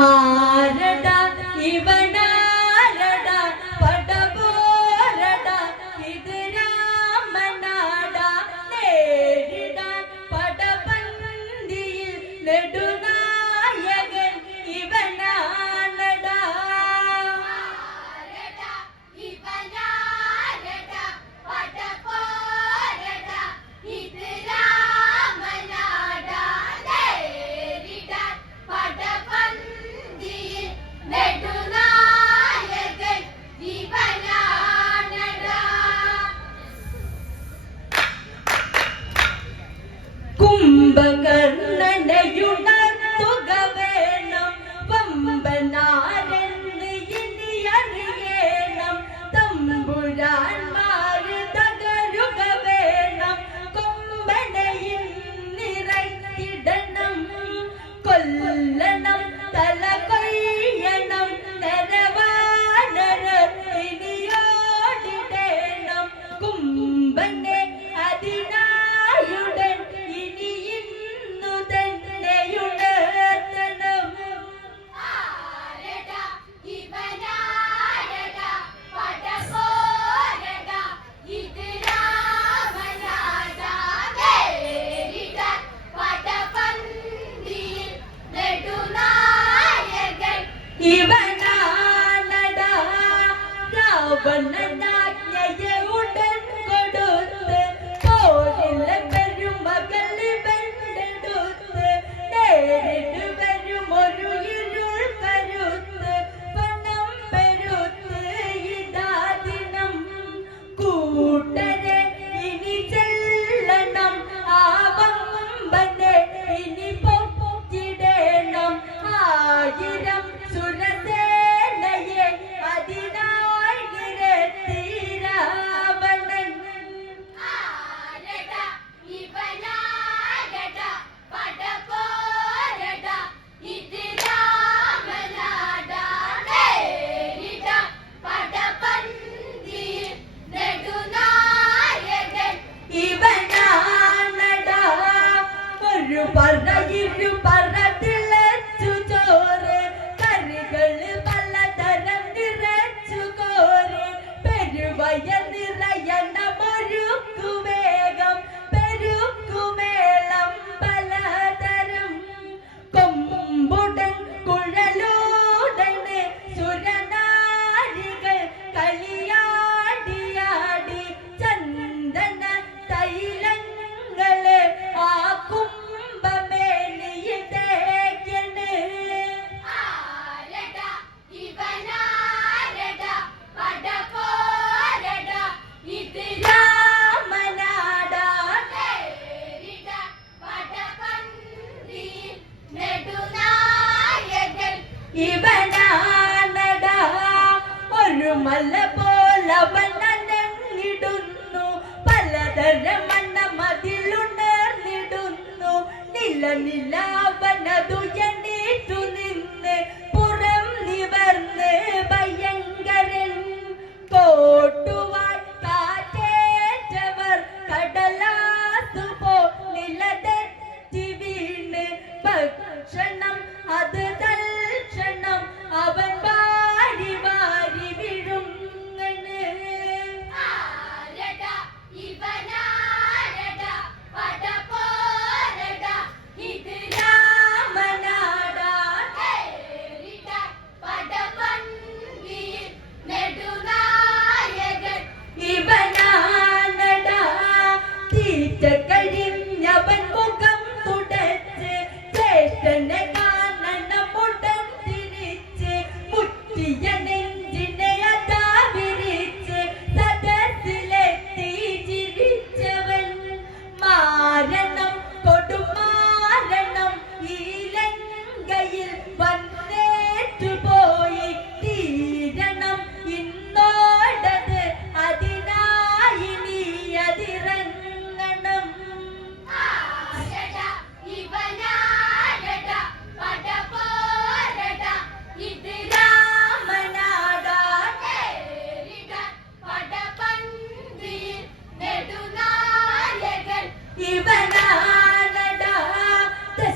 ആരടാ ഇവട banana. Give you. ഇളനിലാവനതുയണീറ്റു നിന്ന് പുറം നിവർന്ന് ഭയങ്കരൻ കോട്ടുവാൻ കാറ്റേറ്റവർ കടലാസു പോ നിലതെറ്റി വീണ് ഭക്ഷണം അത്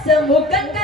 神，我刚刚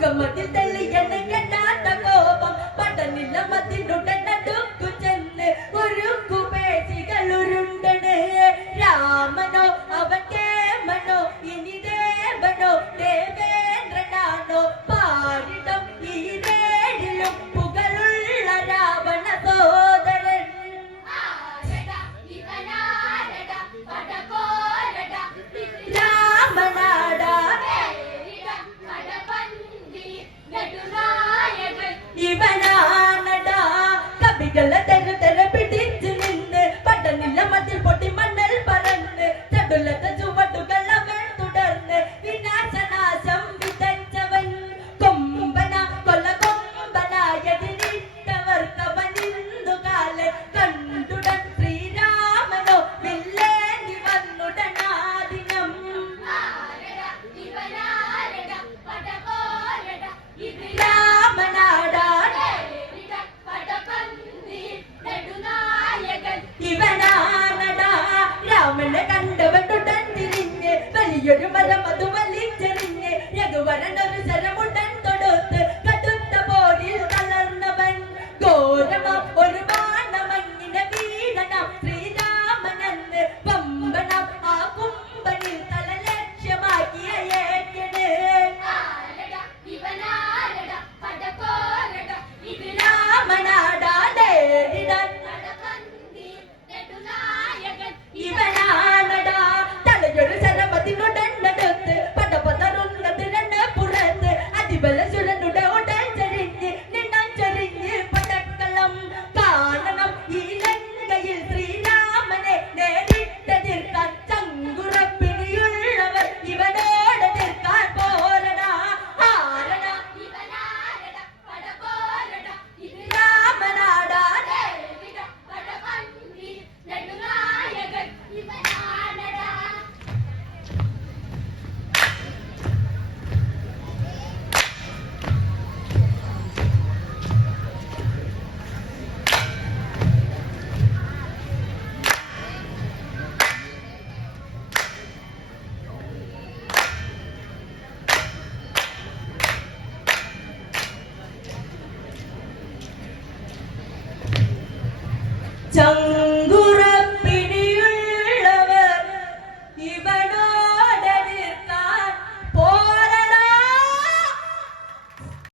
根本听得 నువ్వు అనంటారు జరమ